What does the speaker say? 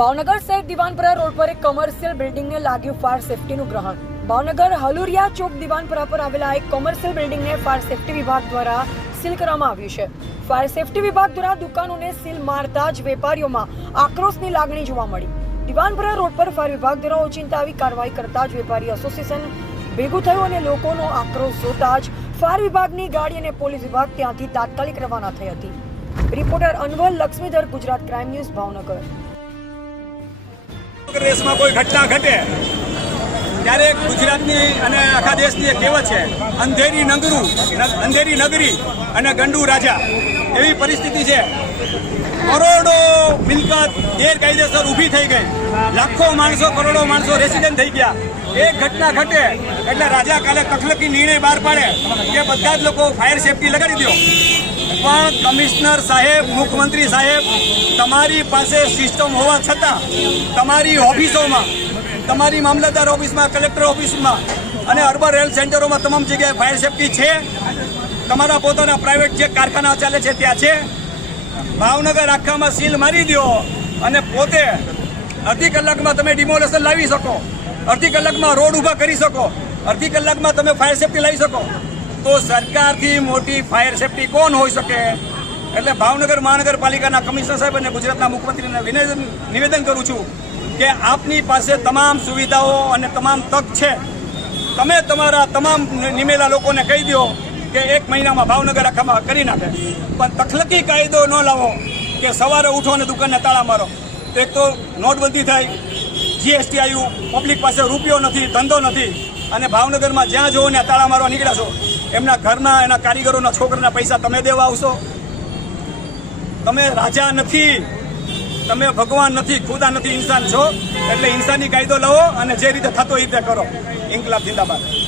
ભાવનગર શહેર દિવાનપરા રોડ પર એક કોમર્શિયલ બિલ્ડિંગને લાગ્યું ફાયર સેફટીનું ગ્રહણ. ભાવનગર હલુરિયા ચોક દિવાનપરા પર આવેલા એક કોમર્શિયલ બિલ્ડિંગને ફાયર સેફટી વિભાગ દ્વારા સીલ કરવામાં આવ્યું છે. ફાયર સેફટી વિભાગ દ્વારા દુકાનોને સીલ મારતા જ વેપારીઓમાં આક્રોશની લાગણી જોવા મળી. દિવાનપરા રોડ પર ફાયર વિભાગ દ્વારા ઓચિંતા આવી કાર્યવાહી કરતા જ વેપારી એસોસિએશન ભેગું થયું અને લોકોનો આક્રોશ જોતા જ ફાયર વિભાગની ગાડી અને પોલીસ વિભાગ ત્યાંથી તાત્કાલિક રવાના થઈ હતી. Reporter Anwar Laxmidhar, Gujarat crime news Bhavnagar. દેશમાં કોઈ ઘટના ઘટે, ત્યારે ગુજરાતની અને આખા દેશની એક કહેવત છે, અંધેરી નગરું, અંધેરી નગરી અને ગંડુ રાજા. એવી પરિસ્થિતિ છે. કરોડો મિલકત ગેરકાયદેસર ઊભી થઈ ગઈ. લાખો માણસો, કરોડો માણસો રેસિડેન્ટ થઈ ગયા. એક ઘટના ઘટે એટલે રાજા કાલે તકલકી નિર્ણય બહાર પાડે કે બધા જ લોકો ફાયર સેફટી લગાડી દો. પણ કમિશનર સાહેબ, મુખ્યમંત્રી સાહેબ, તમારી પાસે સિસ્ટમ હોવા છતાં, તમારી ઓફિસોમાં, તમારી મામલતદાર ઓફિસમાં, કલેક્ટર ઓફિસમાં અને અર્બન હેલ્થ સેન્ટરોમાં તમામ જગ્યાએ ફાયર સેફટી છે. તમારા પોતાના પ્રાઇવેટ જે કારખાના ચાલે છે, ત્યાં છે. ભાવનગર આખામાં સીલ મારી દો અને પોતે અડધી કલાકમાં તમે ડિમોલેશન લાવી શકો. અડધી કલાકમાં રોડ ઊભા કરી શકો. અડધી કલાકમાં તમે ફાયર સેફટી લાવી શકો. તો સરકારથી મોટી ફાયર સેફટી કોણ હોઈ શકે? એટલે ભાવનગર મહાનગરપાલિકાના કમિશનર સાહેબ અને ગુજરાતના મુખ્યમંત્રીને વિનિવેદન નિવેદન કરું છું કે આપની પાસે તમામ સુવિધાઓ અને તમામ તક છે. તમે તમારા તમામ નિમેલા લોકોને કહી દો કે એક મહિનામાં ભાવનગર આખામાં કરી નાખે. પણ તખલકી કાયદો ન લાવો કે સવારે ઉઠો અને દુકાનને તાળા મારો. એક તો નોટબંધી થાય જીએસટી આવ્યું પબ્લિક પાસે રૂપિયો નથી, ધંધો નથી. અને ભાવનગરમાં જ્યાં જોવો ને તાળા મારવા નીકળ્યા છો. એમના ઘરના, એના કારીગરોના છોકરાના પૈસા તમે દેવા આવશો? તમે રાજા નથી. તમે ભગવાન નથી, ખુદા નથી ઇન્સાન છો. એટલે ઇન્સાની કાયદો લાવો અને જે રીતે થતો એ રીતે કરો. ઇન્કલાબ જિંદાબાદ.